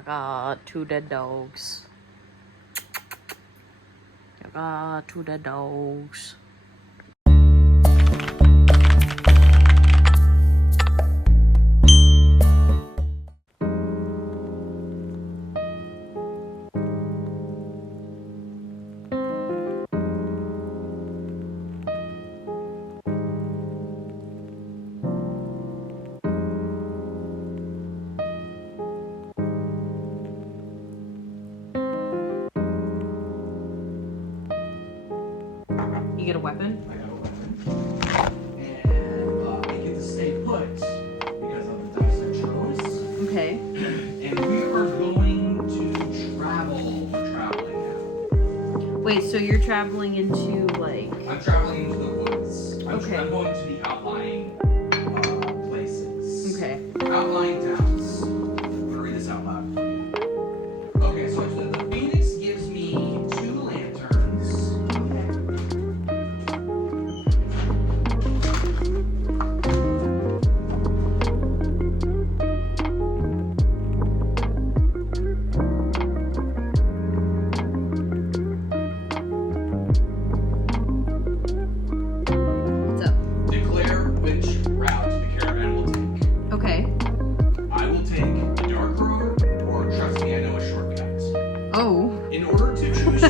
I got 2 dead dogs. I got 2 dead dogs. You get a weapon? I got a weapon. And I get to stay put because of the dice I chose. Okay. And we are going to travel. We're traveling now. Wait, so you're traveling into, like... I'm traveling into the woods. Okay. I'm going to the outlying places. Okay. Outlying towns. I'm going to read this out loud for you. Okay, so the Phoenix gives me 2 lanterns. What's up? Declare which route the caravan will take. Okay. I will take the dark road, or trust me, I know a shortcut. Oh. In order to choose a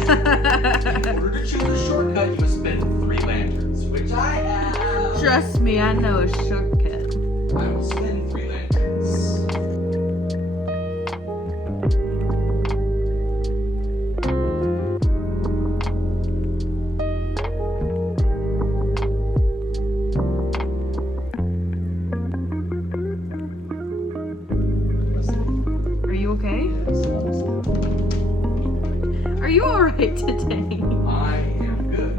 shortcut, you must spend 3 lanterns, which I have. Trust me, I know a shortcut. I will spend 3 lanterns. Are you okay? Are you alright today? I am good.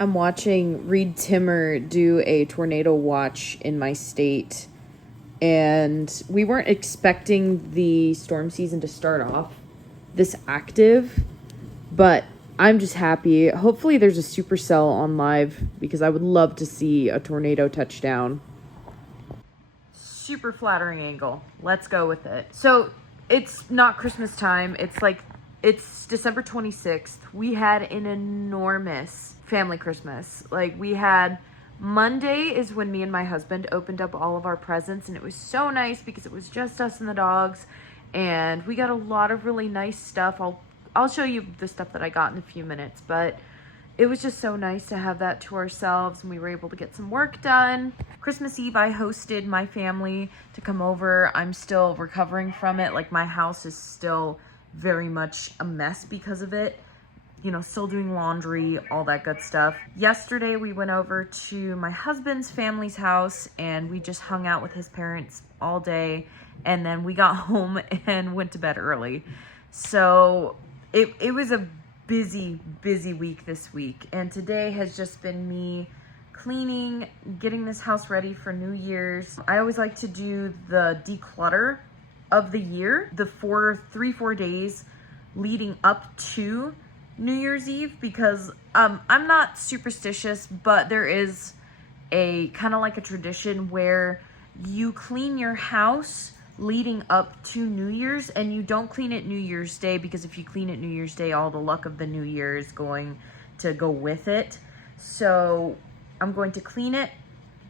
I'm watching Reed Timmer do a tornado watch in my state, and we weren't expecting the storm season to start off this active, but I'm just happy. Hopefully there's a supercell on live because I would love to see a tornado touchdown. Super flattering angle. Let's go with it. So it's not Christmas time. It's December 26th. We had an enormous family Christmas. Like, we had Monday is when me and my husband opened up all of our presents, and it was so nice because it was just us and the dogs, and we got a lot of really nice stuff. I'll show you the stuff that I got in a few minutes, but it was just so nice to have that to ourselves, and we were able to get some work done. Christmas Eve, I hosted my family to come over. I'm still recovering from it. Like, my house is still very much a mess because of it. You know, still doing laundry, all that good stuff. Yesterday, we went over to my husband's family's house and we just hung out with his parents all day. And then we got home and went to bed early. So it was a busy week this week. And today has just been me cleaning, getting this house ready for New Year's. I always like to do the declutter of the year, the 3-4 days leading up to New Year's Eve, because I'm not superstitious, but there is a kind of like a tradition where you clean your house leading up to New Year's, and you don't clean it New Year's Day, because if you clean it New Year's Day, all the luck of the new year is going to go with it. So I'm going to clean it,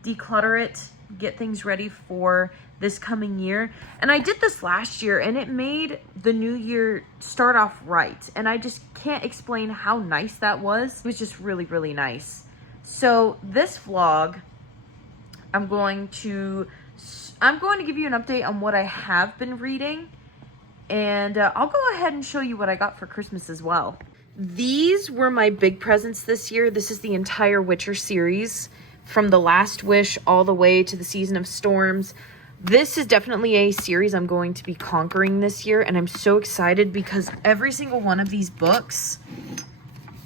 declutter it, get things ready for this coming year. And I did this last year and it made the new year start off right. And I just can't explain how nice that was. It was just really nice. So this vlog, I'm going to give you an update on what I have been reading. And I'll go ahead and show you what I got for Christmas as well. These were my big presents this year. This is the entire Witcher series, from The Last Wish all the way to the Season of Storms. This is definitely a series I'm going to be conquering this year, and I'm so excited because every single one of these books,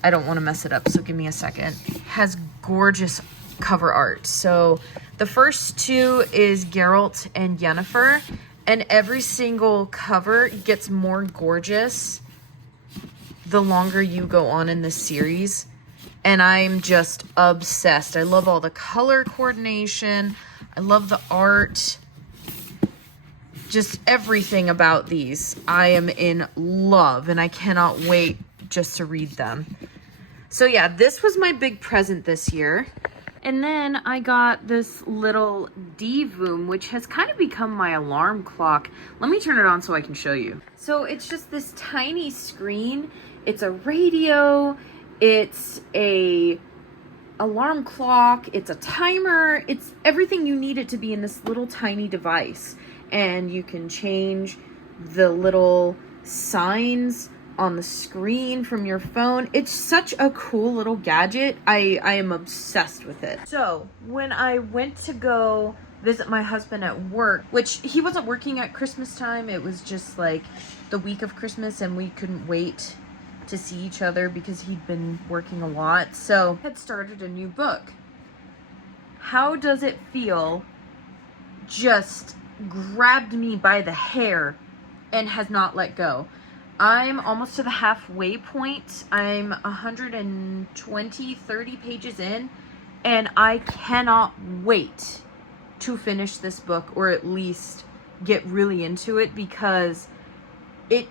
I don't want to mess it up, so give me a second, has gorgeous cover art. So the first two is Geralt and Yennefer, and every single cover gets more gorgeous the longer you go on in this series. And I'm just obsessed. I love all the color coordination. I love the art. Just everything about these. I am in love and I cannot wait just to read them. So yeah, this was my big present this year. And then I got this little D-Voom, which has kind of become my alarm clock. Let me turn it on so I can show you. So it's just this tiny screen. It's a radio. It's a alarm clock. It's a timer. It's everything you need it to be in this little tiny device. And you can change the little signs on the screen from your phone. It's such a cool little gadget. I am obsessed with it. So when I went to go visit my husband at work, which he wasn't working at Christmas time, it was just like the week of Christmas and we couldn't wait to see each other because he'd been working a lot. So I had started a new book. How Does It Feel just grabbed me by the hair and has not let go. I'm almost to the halfway point. I'm 30 pages in, and I cannot wait to finish this book, or at least get really into it, because it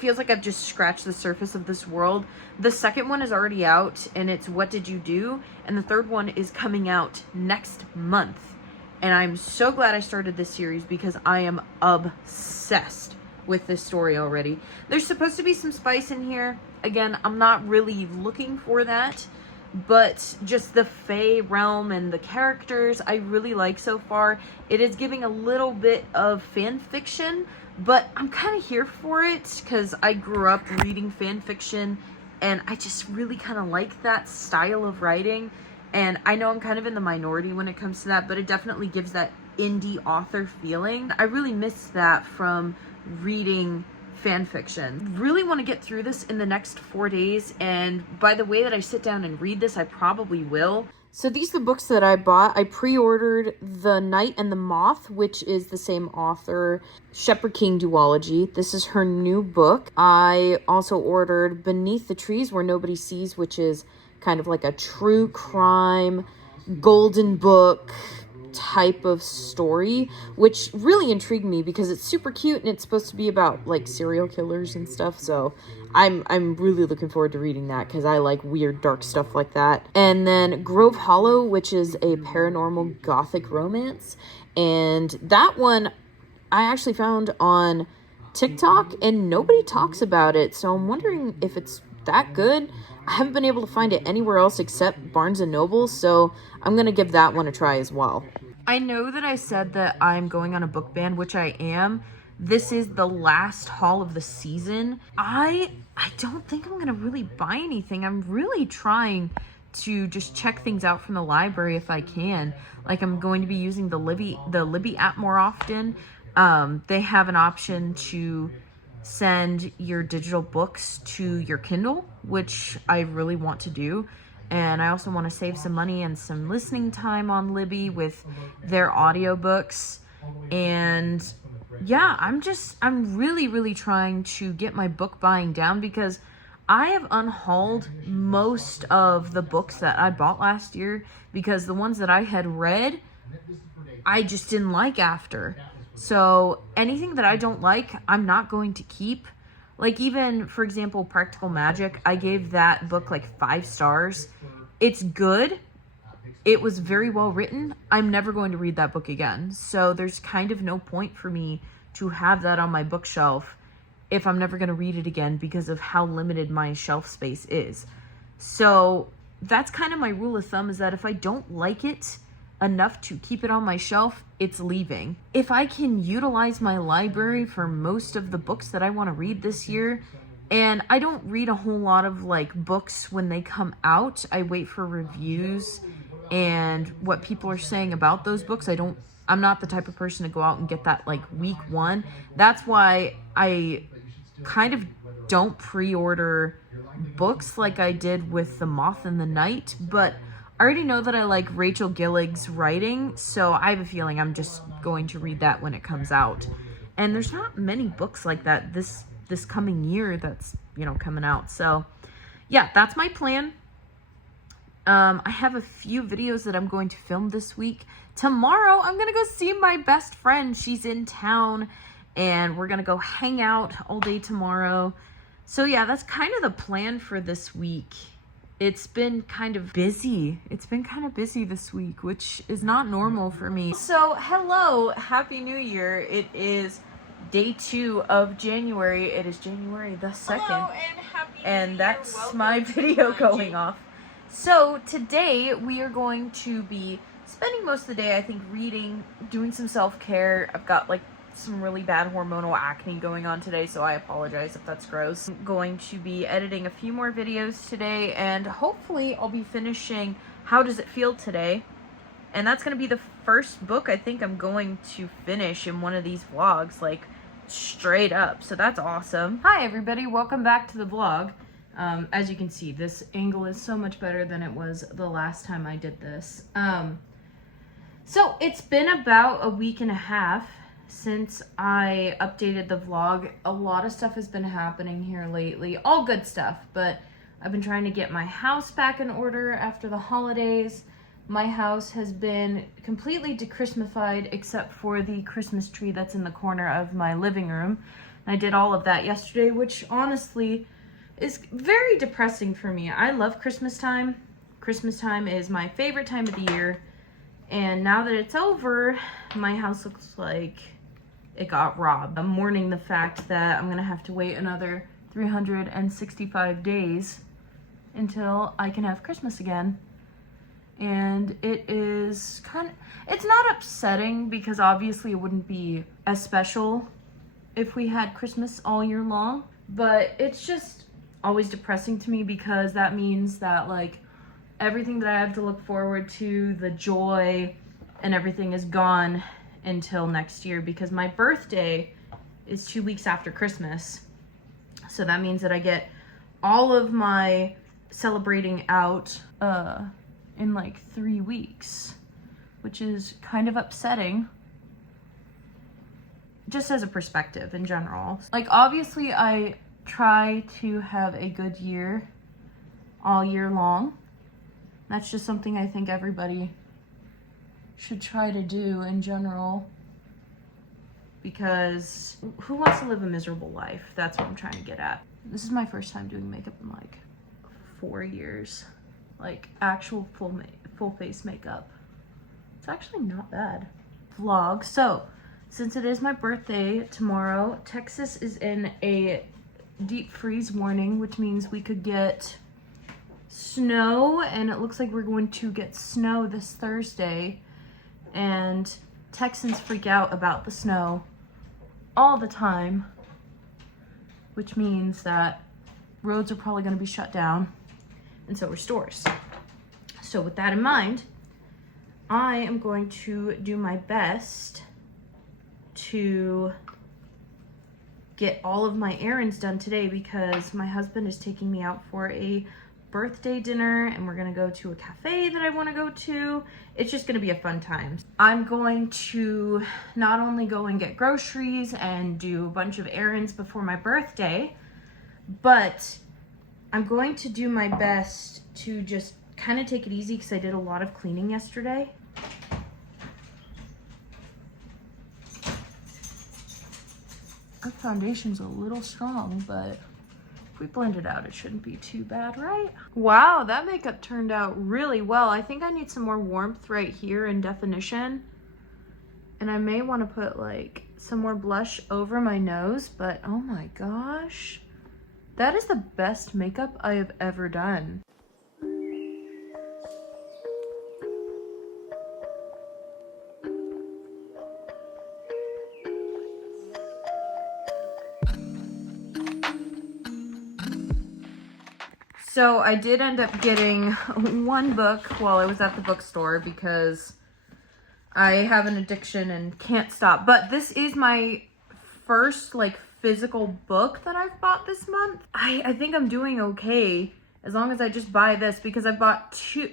feels like I've just scratched the surface of this world. The second one is already out, and it's What Did You Do? And the third one is coming out next month. And I'm so glad I started this series because I am obsessed with this story already. There's supposed to be some spice in here. Again, I'm not really looking for that, but just the Fae realm and the characters I really like so far. It is giving a little bit of fan fiction, but I'm kind of here for it because I grew up reading fan fiction and I just really kind of like that style of writing. And I know I'm kind of in the minority when it comes to that, but it definitely gives that indie author feeling. I really miss that from reading fan fiction. Really want to get through this in the next 4 days, and by the way that I sit down and read this, I probably will. So these are the books that I bought. I pre-ordered The Night and the Moth, which is the same author, Shepherd King duology. This is her new book. I also ordered Beneath the Trees Where Nobody Sees, which is kind of like a true crime, golden book type of story, which really intrigued me because it's super cute and it's supposed to be about like serial killers and stuff. So I'm really looking forward to reading that because I like weird dark stuff like that. And then Grove Hollow, which is a paranormal gothic romance, and that one I actually found on TikTok and nobody talks about it, so I'm wondering if it's that good. I haven't been able to find it anywhere else except Barnes & Noble, so I'm gonna give that one a try as well. I know that I said that I'm going on a book ban, which I am, this is the last haul of the season. I don't think I'm gonna really buy anything. I'm really trying to just check things out from the library if I can. Like, I'm going to be using the Libby app more often. They have an option to send your digital books to your Kindle, which I really want to do. And I also want to save some money and some listening time on Libby with their audiobooks. And yeah, I'm really trying to get my book buying down, because I have unhauled most of the books that I bought last year, because the ones that I had read, I just didn't like after. So anything that I don't like, I'm not going to keep. Like, even, for example, Practical Magic, I gave that book like 5 stars. It's good. It was very well written. I'm never going to read that book again. So there's kind of no point for me to have that on my bookshelf if I'm never going to read it again, because of how limited my shelf space is. So that's kind of my rule of thumb, is that if I don't like it enough to keep it on my shelf, it's leaving. If I can utilize my library for most of the books that I want to read this year, and I don't read a whole lot of like books when they come out. I wait for reviews and what people are saying about those books. I'm not the type of person to go out and get that like week one. That's why I kind of don't pre-order books like I did with The Moth and the Night, but I already know that I like Rachel Gillig's writing, so I have a feeling I'm just going to read that when it comes out. And there's not many books like that this coming year that's, coming out. So yeah, that's my plan. I have a few videos that I'm going to film this week. Tomorrow, I'm going to go see my best friend. She's in town, and we're going to go hang out all day tomorrow. So yeah, that's kind of the plan for this week. It's been kind of busy. It's been kind of busy this week, which is not normal for me. So hello, Happy New Year. It is day 2 of January. It is January the 2nd. Hello, and Happy New And Year. that's Welcome my to video my going channel. off. So today we are going to be spending most of the day, I think, reading, doing some self-care. I've got like some really bad hormonal acne going on today, so I apologize if that's gross. I'm going to be editing a few more videos today, and hopefully I'll be finishing How Does It Feel today. And that's going to be the first book I think I'm going to finish in one of these vlogs, like straight up. So that's awesome. Hi everybody, welcome back to the vlog. As you can see, this angle is so much better than it was the last time I did this. So it's been about a week and a half since I updated the vlog. A lot of stuff has been happening here lately, all good stuff, but I've been trying to get my house back in order after the holidays. My house has been completely de-Christmasified except for the Christmas tree that's in the corner of my living room. I did all of that yesterday, which honestly is very depressing for me. I love Christmas time. Christmas time is my favorite time of the year. And now that it's over, my house looks like it got robbed. I'm mourning the fact that I'm gonna have to wait another 365 days until I can have Christmas again. And it is it's not upsetting, because obviously it wouldn't be as special if we had Christmas all year long, but it's just always depressing to me, because that means that like everything that I have to look forward to, the joy and everything, is gone until next year, because my birthday is 2 weeks after Christmas. So that means that I get all of my celebrating out in like 3 weeks, which is kind of upsetting, just as a perspective in general. Like, obviously I try to have a good year all year long. That's just something I think everybody should try to do in general, because who wants to live a miserable life? That's what I'm trying to get at. This is my first time doing makeup in like 4 years, like actual full face makeup. It's actually not bad. Vlog. So since it is my birthday tomorrow, Texas is in a deep freeze warning, which means we could get snow, and it looks like we're going to get snow this Thursday, and Texans freak out about the snow all the time, which means that roads are probably going to be shut down, and so are stores. So with that in mind, I am going to do my best to get all of my errands done today because my husband is taking me out for a birthday dinner and we're gonna go to a cafe that I want to go to. It's just gonna be a fun time. I'm going to not only go and get groceries and do a bunch of errands before my birthday, but I'm going to do my best to just kind of take it easy because I did a lot of cleaning yesterday. Our foundation's a little strong, but if we blend it out, it shouldn't be too bad, right? Wow, that makeup turned out really well. I think I need some more warmth right here in definition. And I may want to put like some more blush over my nose, but oh my gosh. That is the best makeup I have ever done. So I did end up getting one book while I was at the bookstore because I have an addiction and can't stop. But this is my first like physical book that I've bought this month. I think I'm doing okay as long as I just buy this because I bought two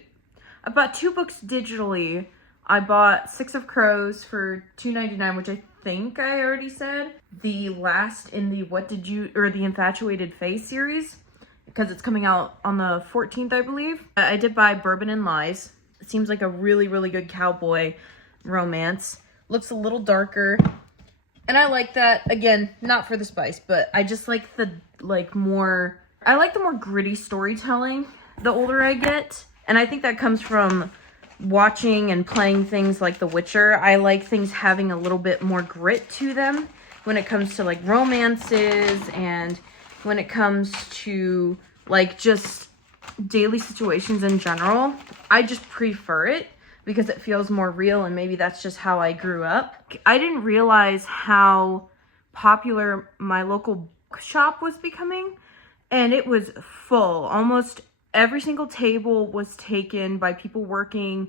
books digitally. I bought Six of Crows for $2.99, which I think I already said. The last in the the Infatuated Face series, because it's coming out on the 14th, I believe. I did buy Bourbon and Lies. It seems like a really, really good cowboy romance. Looks a little darker. And I like that. Again, not for the spice, but I just like the more gritty storytelling the older I get. And I think that comes from watching and playing things like The Witcher. I like things having a little bit more grit to them when it comes to like romances and when it comes to like just daily situations in general. I just prefer it because it feels more real, and maybe that's just how I grew up. I didn't realize how popular my local bookshop was becoming, and it was full. Almost every single table was taken by people working,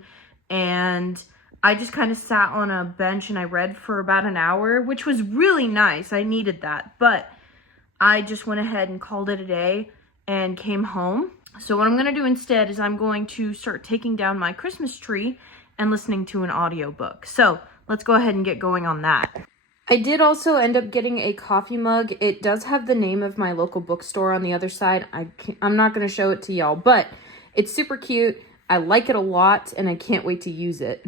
and I just kind of sat on a bench and I read for about an hour, which was really nice. I needed that, but I just went ahead and called it a day and came home. So what I'm going to do instead is I'm going to start taking down my Christmas tree and listening to an audiobook. So let's go ahead and get going on that. I did also end up getting a coffee mug. It does have the name of my local bookstore on the other side. I'm not going to show it to y'all, but it's super cute. I like it a lot and I can't wait to use it.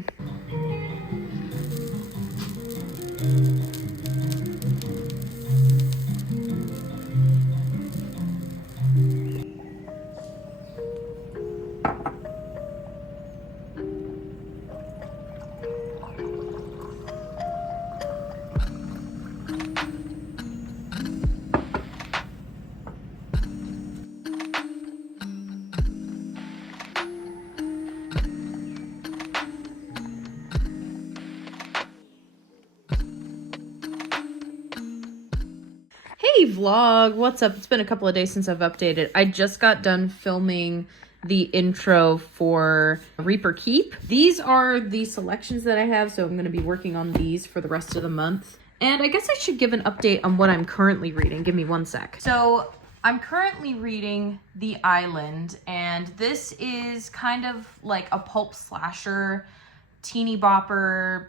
Hey vlog, what's up? It's been a couple of days since I've updated. I just got done filming the intro for Reaper Keep. These are the selections that I have, so I'm going to be working on these for the rest of the month. And I guess I should give an update on what I'm currently reading. Give me one sec. So I'm currently reading The Island, and this is kind of like a pulp slasher, teeny bopper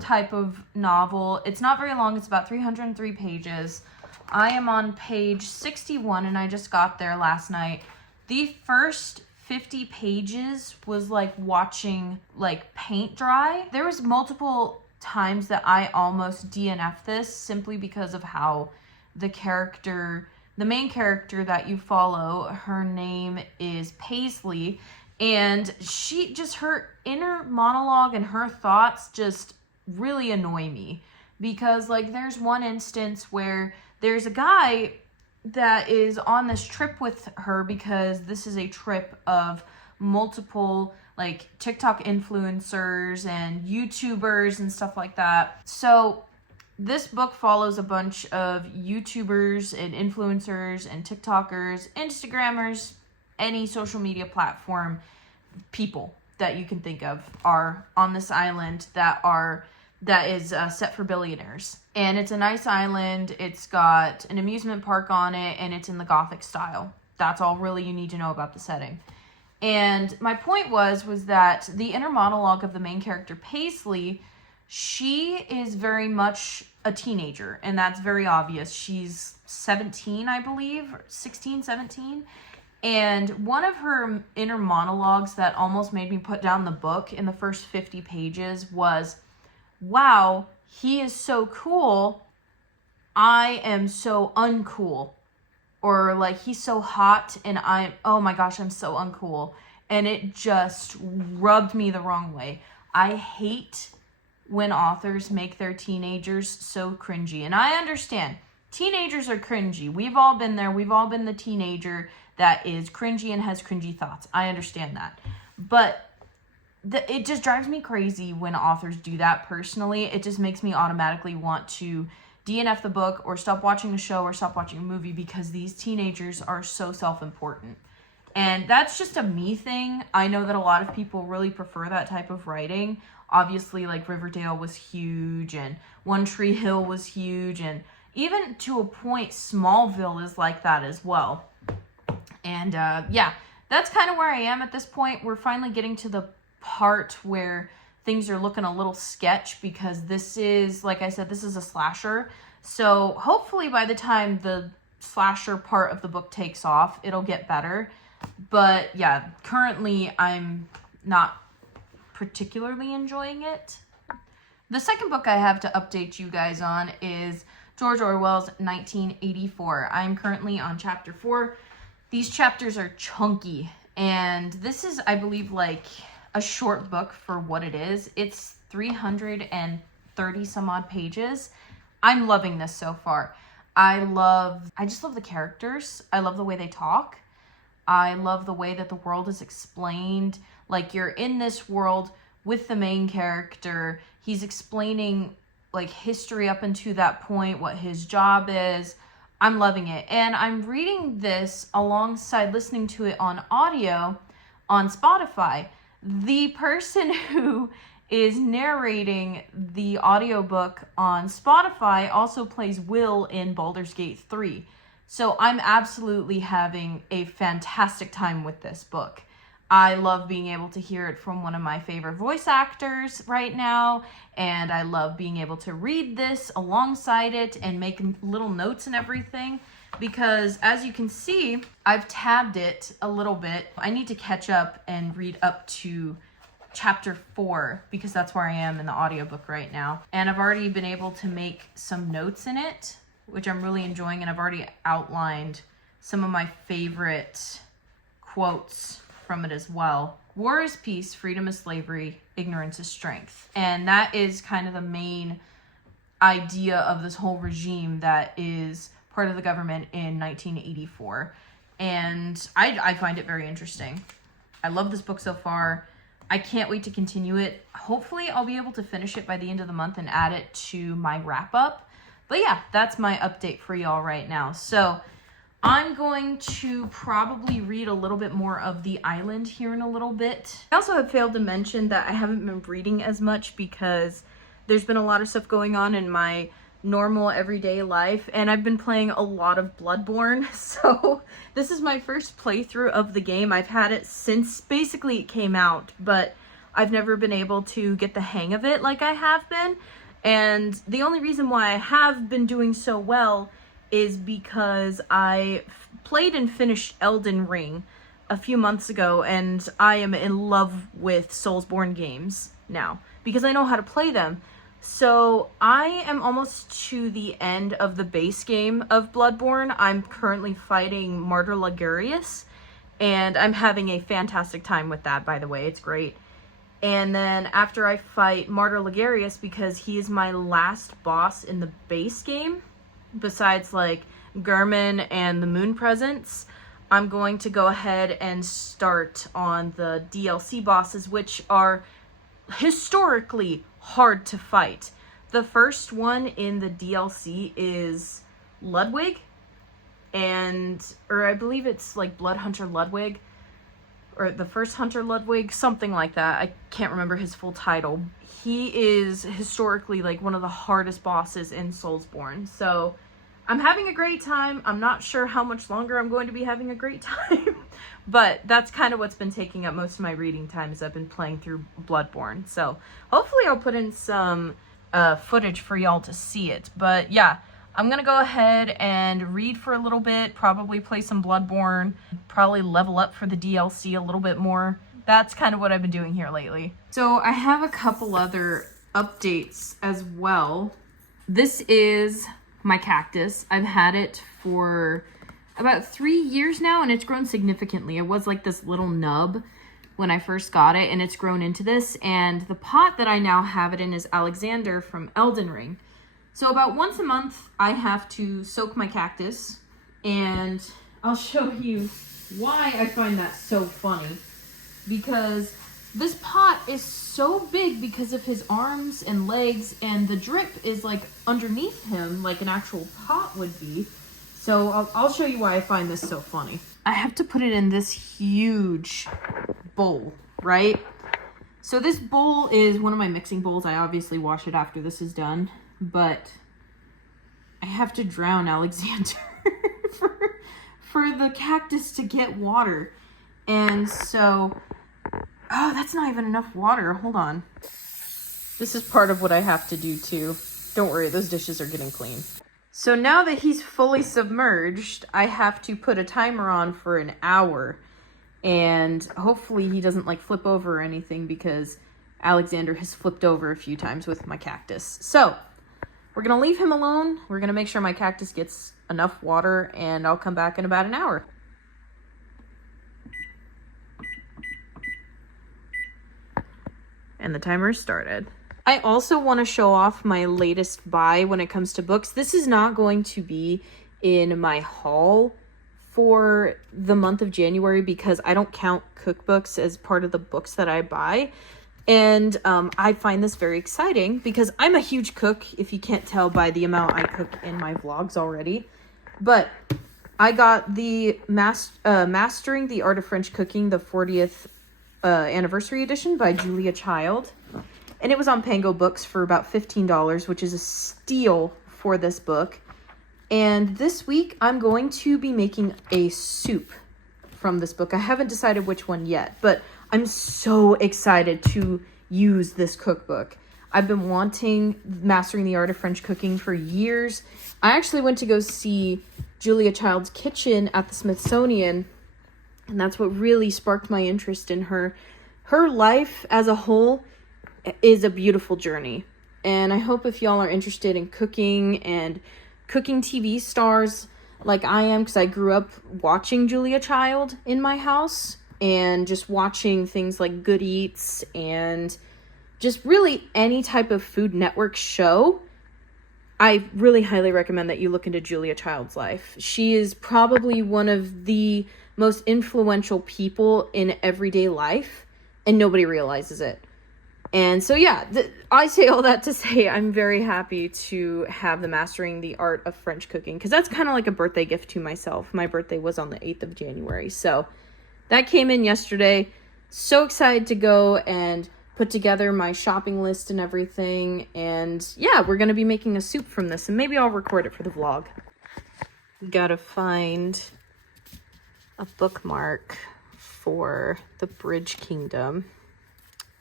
type of novel. It's not very long. It's about 303 pages. I am on page 61 and I just got there last night. The first 50 pages was like watching like paint dry. There was multiple times that I almost DNF'd this simply because of how the main character that you follow, her name is Paisley, and her inner monologue and her thoughts just really annoy me because like there's one instance where there's a guy that is on this trip with her because this is a trip of multiple like TikTok influencers and YouTubers and stuff like that. So this book follows a bunch of YouTubers and influencers and TikTokers, Instagrammers, any social media platform people that you can think of are on this island that is set for billionaires. And it's a nice island. It's got an amusement park on it, and it's in the Gothic style. That's all really you need to know about the setting. And my point was that the inner monologue of the main character, Paisley, she is very much a teenager, and that's very obvious. She's 17, I believe, 16, 17. And one of her inner monologues that almost made me put down the book in the first 50 pages was, wow, he is so cool. I am so uncool. Or like, he's so hot and oh my gosh, I'm so uncool. And it just rubbed me the wrong way. I hate when authors make their teenagers so cringy. And I understand. Teenagers are cringy. We've all been there. We've all been the teenager that is cringy and has cringy thoughts. I understand that. But it just drives me crazy when authors do that personally. It just makes me automatically want to DNF the book or stop watching a show or stop watching a movie because these teenagers are so self-important. And that's just a me thing. I know that a lot of people really prefer that type of writing. Obviously, like Riverdale was huge and One Tree Hill was huge. And even to a point, Smallville is like that as well. And yeah, that's kind of where I am at this point. We're finally getting to the part where things are looking a little sketch because this is, like I said, this is a slasher. So hopefully by the time the slasher part of the book takes off, it'll get better. But yeah, currently I'm not particularly enjoying it. The second book I have to update you guys on is George Orwell's 1984. I'm currently on chapter 4. These chapters are chunky, and this is, I believe, like a short book for what it is. It's 330 some odd pages. I'm loving this so far. I just love the characters. I love the way they talk. I love the way that the world is explained. Like, you're in this world with the main character. He's explaining like history up until that point, what his job is. I'm loving it. And I'm reading this alongside listening to it on audio on Spotify. The person who is narrating the audiobook on Spotify also plays Will in Baldur's Gate 3. So I'm absolutely having a fantastic time with this book. I love being able to hear it from one of my favorite voice actors right now, and I love being able to read this alongside it and make little notes and everything, because as you can see, I've tabbed it a little bit. I need to catch up and read up to chapter 4 because that's where I am in the audiobook right now, and I've already been able to make some notes in it, which I'm really enjoying, and I've already outlined some of my favorite quotes from it as well. War is peace, freedom is slavery, ignorance is strength. And that is kind of the main idea of this whole regime that is part of the government in 1984. And I find it very interesting. I love this book so far. I can't wait to continue it. Hopefully I'll be able to finish it by the end of the month and add it to my wrap up. But yeah, that's my update for y'all right now. So I'm going to probably read a little bit more of The Island here in a little bit. I also have failed to mention that I haven't been reading as much because there's been a lot of stuff going on in my normal everyday life, and I've been playing a lot of Bloodborne. So this is my first playthrough of the game. I've had it since basically it came out, but I've never been able to get the hang of it like I have been. And the only reason why I have been doing so well is because I played and finished Elden Ring a few months ago, and I am in love with Soulsborne games now because I know how to play them. So I am almost to the end of the base game of Bloodborne. I'm currently fighting Martyr Ligurius, and I'm having a fantastic time with that, by the way. It's great. And then after I fight Martyr Ligurius, because he is my last boss in the base game, besides like Gurman and the Moon Presence, I'm going to go ahead and start on the DLC bosses, which are historically hard to fight. The first one in the DLC is Ludwig, or I believe it's like Blood Hunter Ludwig, or the first Hunter Ludwig, something like that. I can't remember his full title. He is historically like one of the hardest bosses in Soulsborne. So I'm having a great time. I'm not sure how much longer I'm going to be having a great time, but that's kind of what's been taking up most of my reading time as I've been playing through Bloodborne. So hopefully I'll put in some footage for y'all to see it. But yeah, I'm gonna go ahead and read for a little bit, probably play some Bloodborne, probably level up for the DLC a little bit more. That's kind of what I've been doing here lately. So I have a couple other updates as well. This is my cactus. I've had it for about 3 years now, and it's grown significantly. It was like this little nub when I first got it, and it's grown into this. And the pot that I now have it in is Alexander from Elden Ring. So about once a month, I have to soak my cactus, and I'll show you why I find that so funny. Because this pot is so big because of his arms and legs, and the drip is like underneath him like an actual pot would be. So I'll show you why I find this so funny. I have to put it in this huge bowl, right? So this bowl is one of my mixing bowls. I obviously wash it after this is done, but I have to drown Alexander for the cactus to get water. And so, oh, that's not even enough water. Hold on. This is part of what I have to do too. Don't worry, those dishes are getting clean. So now that he's fully submerged, I have to put a timer on for an hour. And hopefully he doesn't like flip over or anything, because Alexander has flipped over a few times with my cactus. So we're going to leave him alone. We're going to make sure my cactus gets enough water, and I'll come back in about an hour. And the timer is started. I also want to show off my latest buy when it comes to books. This is not going to be in my haul for the month of January because I don't count cookbooks as part of the books that I buy. And I find this very exciting because I'm a huge cook, if you can't tell by the amount I cook in my vlogs already. But I got the Mastering the Art of French Cooking, the 40th anniversary edition by Julia Child. And it was on Pango Books for about $15, which is a steal for this book. And this week, I'm going to be making a soup from this book. I haven't decided which one yet, but I'm so excited to use this cookbook. I've been wanting Mastering the Art of French Cooking for years. I actually went to go see Julia Child's kitchen at the Smithsonian, and that's what really sparked my interest in her. Her life as a whole is a beautiful journey. And I hope if y'all are interested in cooking and cooking TV stars like I am, because I grew up watching Julia Child in my house and just watching things like Good Eats and just really any type of Food Network show, I really highly recommend that you look into Julia Child's life. She is probably one of the most influential people in everyday life, and nobody realizes it. And so, yeah, I say all that to say I'm very happy to have the Mastering the Art of French Cooking, because that's kind of like a birthday gift to myself. My birthday was on the 8th of January, so that came in yesterday. So excited to go and put together my shopping list and everything. And yeah, we're going to be making a soup from this, and maybe I'll record it for the vlog. Gotta find a bookmark for the Bridge Kingdom.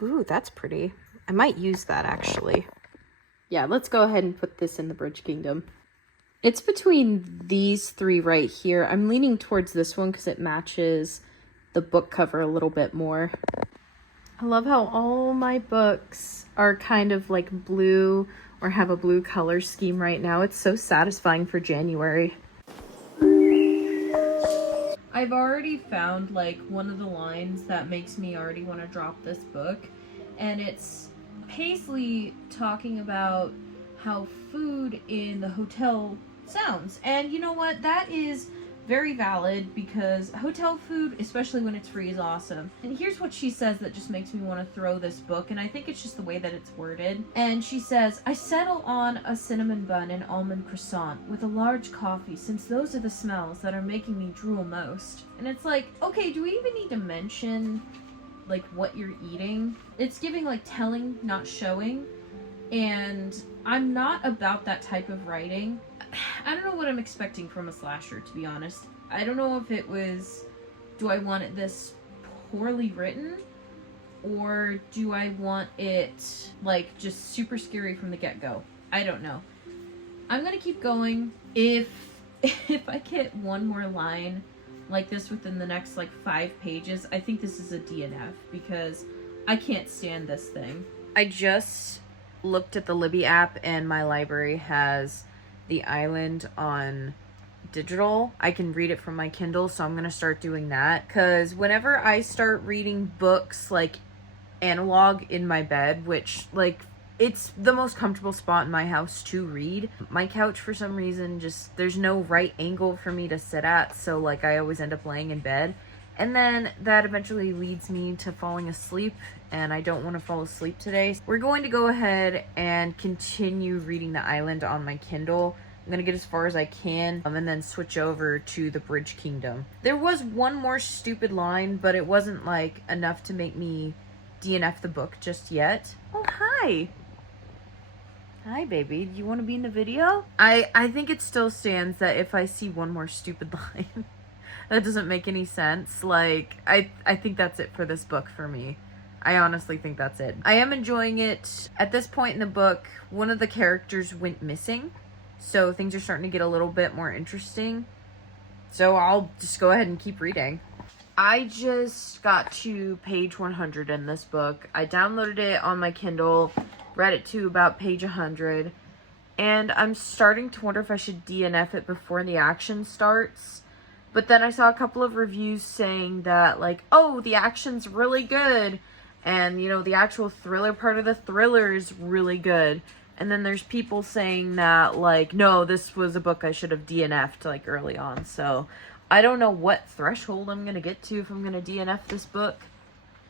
Ooh, that's pretty. I might use that, actually. Yeah, let's go ahead and put this in the Bridge Kingdom. It's between these three right here. I'm leaning towards this one because it matches the book cover a little bit more. I love how all my books are kind of like blue or have a blue color scheme right now. It's so satisfying for January. I've already found like one of the lines that makes me already want to drop this book, and it's Paisley talking about how food in the hotel sounds. And you know what? That is very valid, because hotel food, especially when it's free, is awesome. And here's what she says that just makes me want to throw this book, and I think it's just the way that it's worded. And she says, I settle on a cinnamon bun and almond croissant with a large coffee, since those are the smells that are making me drool most. And it's like, okay, do we even need to mention, like, what you're eating? It's giving, like, telling, not showing. And I'm not about that type of writing. I don't know what I'm expecting from a slasher, to be honest. I don't know if it was, do I want it this poorly written? Or do I want it, like, just super scary from the get-go? I don't know. I'm gonna keep going. If I get one more line like this within the next, like, 5 pages, I think this is a DNF, because I can't stand this thing. I just looked at the Libby app, and my library has The Island on digital. I can read it from my Kindle, so I'm gonna start doing that, because whenever I start reading books like analog in my bed, which, like, it's the most comfortable spot in my house to read, my couch for some reason just, there's no right angle for me to sit at, so, like, I always end up laying in bed, and then that eventually leads me to falling asleep, and I don't want to fall asleep today. We're going to go ahead and continue reading The Island on my Kindle. I'm going to get as far as I can, and then switch over to The Bridge Kingdom. There was one more stupid line, but it wasn't, like, enough to make me DNF the book just yet. Oh, hi! Hi, baby. Do you want to be in the video? I think it still stands that if I see one more stupid line that doesn't make any sense, like, I think that's it for this book for me. I honestly think that's it. I am enjoying it. At this point in the book, one of the characters went missing, so things are starting to get a little bit more interesting. So I'll just go ahead and keep reading. I just got to page 100 in this book. I downloaded it on my Kindle, read it to about page 100, and I'm starting to wonder if I should DNF it before the action starts. But then I saw a couple of reviews saying that, like, oh, the action's really good, and, you know, the actual thriller part of the thriller is really good. And then there's people saying that, like, no, this was a book I should have DNF'd, like, early on. So I don't know what threshold I'm going to get to if I'm going to DNF this book,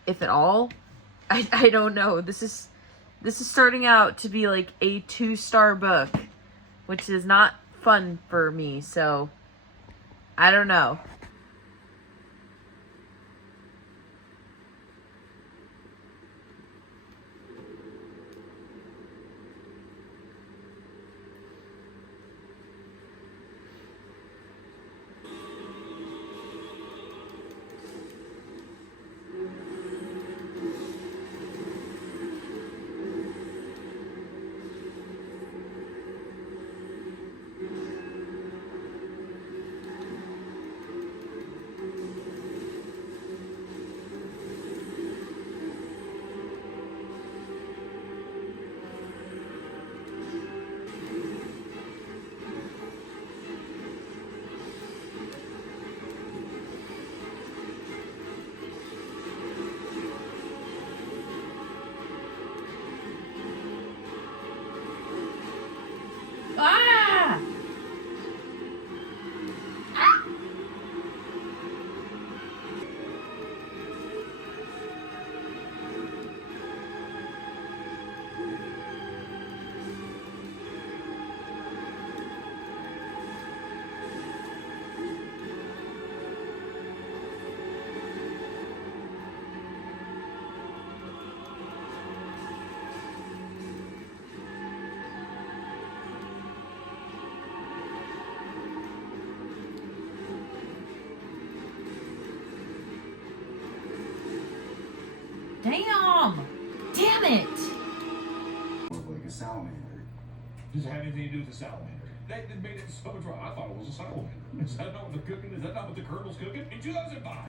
if at all. I don't know. This is starting out to be, like, a 2-star book, which is not fun for me, so I don't know. Ah! Damn! Damn it! Like a salamander. Does it have anything to do with the salamander? That made it so dry. I thought it was a salamander. Is that not what they're cooking? Is that not what the Colonel's cooking? In 2005.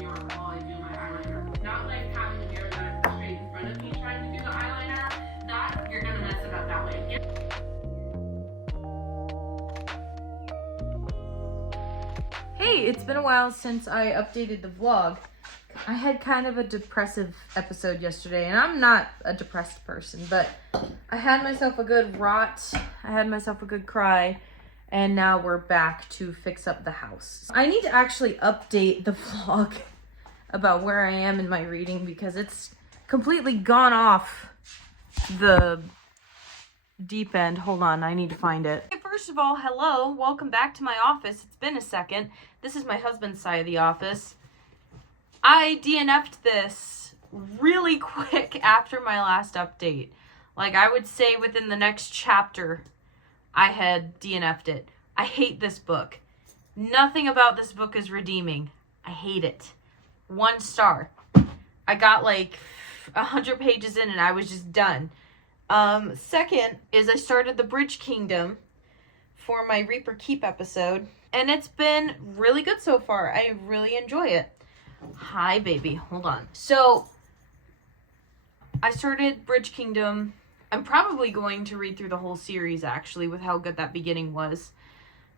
You are probably doing Hey, it's been a while since I updated the vlog. I had kind of a depressive episode yesterday, and I'm not a depressed person, but I had myself a good rot, I had myself a good cry, and now we're back to fix up the house. I need to actually update the vlog about where I am in my reading because it's completely gone off the deep end. Hold on, I need to find it. Okay, first of all, hello, welcome back to my office. It's been a second. This is my husband's side of the office. I DNF'd this really quick after my last update. Like, I would say within the next chapter, I had DNF'd it. I hate this book. Nothing about this book is redeeming. I hate it. 1 star. I got like 100 pages in and I was just done. Second is I started the Bridge Kingdom for my Reaper Keep episode, and it's been really good so far. I really enjoy it. Hi, baby. Hold on. So, I started Bridge Kingdom. I'm probably going to read through the whole series, actually, with how good that beginning was.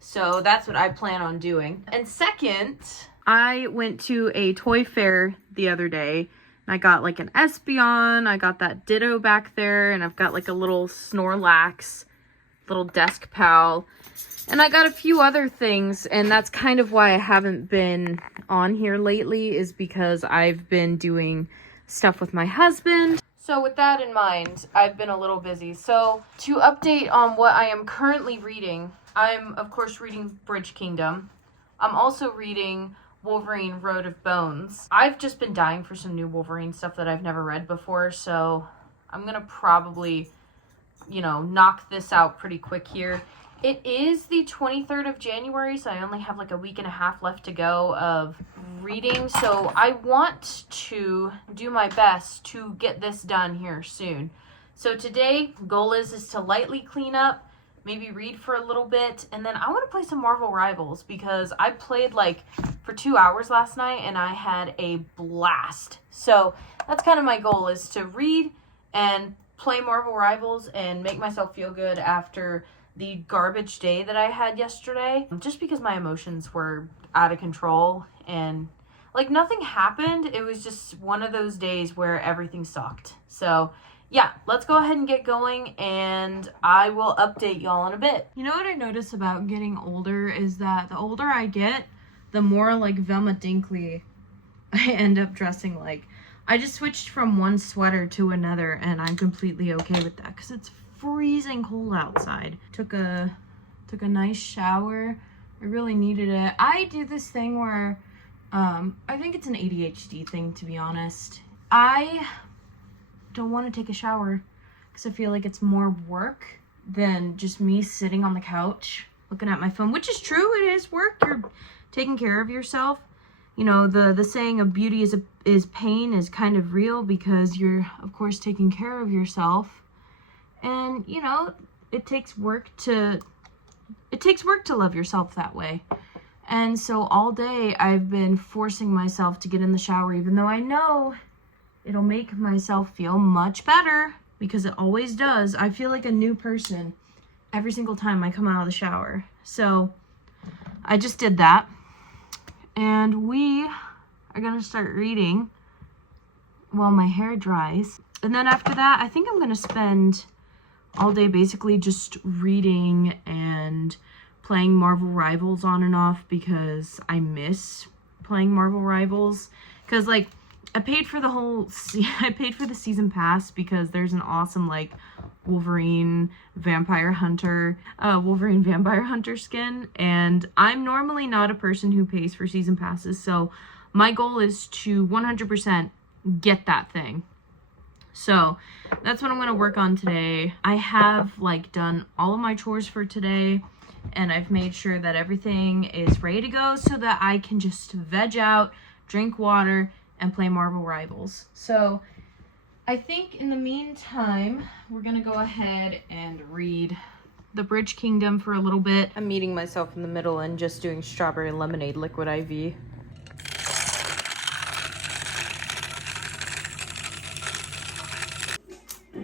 So, that's what I plan on doing. And second, I went to a toy fair the other day. I got like an Espeon, I got that Ditto back there, and I've got like a little Snorlax, little desk pal, and I got a few other things, and that's kind of why I haven't been on here lately, is because I've been doing stuff with my husband. So with that in mind, I've been a little busy. So to update on what I am currently reading, I'm of course reading Bridge Kingdom. I'm also reading Wolverine Road of Bones. I've just been dying for some new Wolverine stuff that I've never read before, so I'm gonna probably, knock this out pretty quick here. It is the 23rd of January, so I only have like a week and a half left to go of reading, so I want to do my best to get this done here soon. So today, goal is to lightly clean up, maybe read for a little bit, and then I want to play some Marvel Rivals because I played like for 2 hours last night and I had a blast. So that's kind of my goal, is to read and play Marvel Rivals and make myself feel good after the garbage day that I had yesterday. Just because my emotions were out of control and like nothing happened. It was just one of those days where everything sucked. So yeah, let's go ahead and get going, and I will update y'all in a bit. You know what I notice about getting older is that the older I get, the more like Velma Dinkley I end up dressing like. I just switched from one sweater to another, and I'm completely okay with that because it's freezing cold outside. Took a nice shower. I really needed it. I do this thing where I think it's an ADHD thing, to be honest. I don't want to take a shower because I feel like it's more work than just me sitting on the couch looking at my phone, which is true. It is work. You're taking care of yourself. You know, the saying of beauty is pain is kind of real because you're, of course, taking care of yourself. And, it takes work to love yourself that way. And so all day I've been forcing myself to get in the shower, even though I know it'll make myself feel much better, because it always does. I feel like a new person every single time I come out of the shower. So I just did that. And we are going to start reading while my hair dries. And then after that, I think I'm going to spend all day basically just reading and playing Marvel Rivals on and off, because I miss playing Marvel Rivals. Because, like, I paid for the season pass because there's an awesome, like, Wolverine Vampire Hunter skin, and I'm normally not a person who pays for season passes, so my goal is to 100% get that thing. So that's what I'm going to work on today. I have, like, done all of my chores for today, and I've made sure that everything is ready to go so that I can just veg out, drink water, and play Marvel Rivals. So I think in the meantime, we're gonna go ahead and read the Bridge Kingdom for a little bit. I'm meeting myself in the middle and just doing strawberry lemonade liquid IV.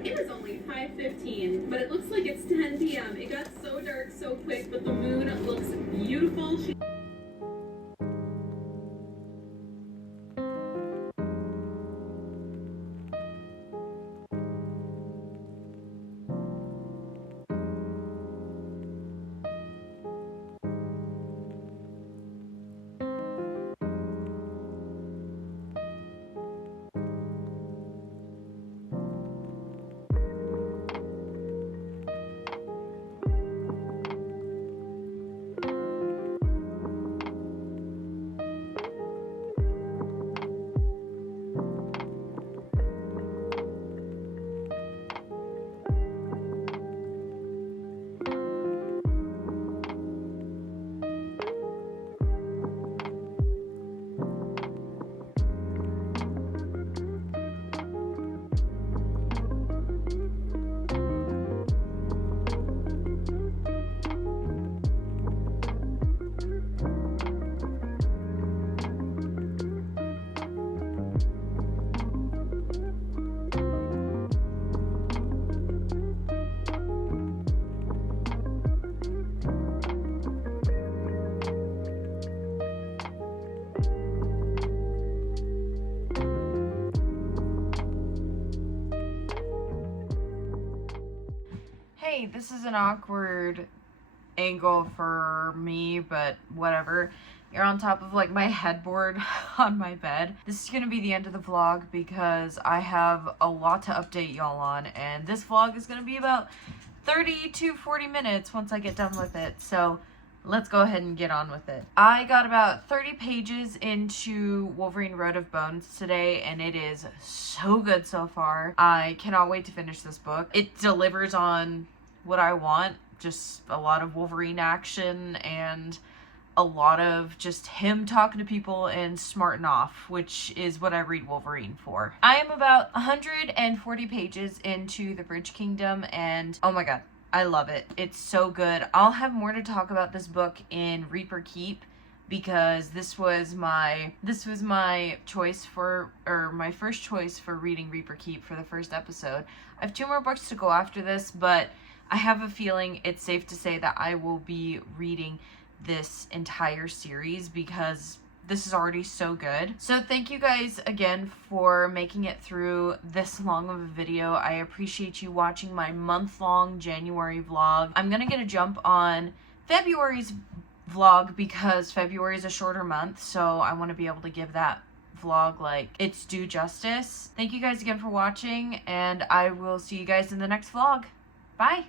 It was only 5:15, but it looks like it's 10 p.m. It got so dark so quick, but the moon looks beautiful. hey, this is an awkward angle for me, but whatever. You're on top of like my headboard on my bed. This is gonna be the end of the vlog because I have a lot to update y'all on, and this vlog is gonna be about 30 to 40 minutes once I get done with it. So let's go ahead and get on with it. I got about 30 pages into Wolverine Road of Bones today, and it is so good so far. I cannot wait to finish this book. It delivers on what I want, just a lot of Wolverine action and a lot of just him talking to people and smarting off, which is what I read Wolverine for. I am about 140 pages into the Bridge Kingdom, and oh my god, I love it. It's so good. I'll have more to talk about this book in Reaper Keep, because this was my choice for, or my first choice for reading Reaper Keep for the first episode. I have 2 more books to go after this, but I have a feeling it's safe to say that I will be reading this entire series because this is already so good. So thank you guys again for making it through this long of a video. I appreciate you watching my month-long January vlog. I'm gonna get a jump on February's vlog because February is a shorter month, so I want to be able to give that vlog like its due justice. Thank you guys again for watching, and I will see you guys in the next vlog. Bye!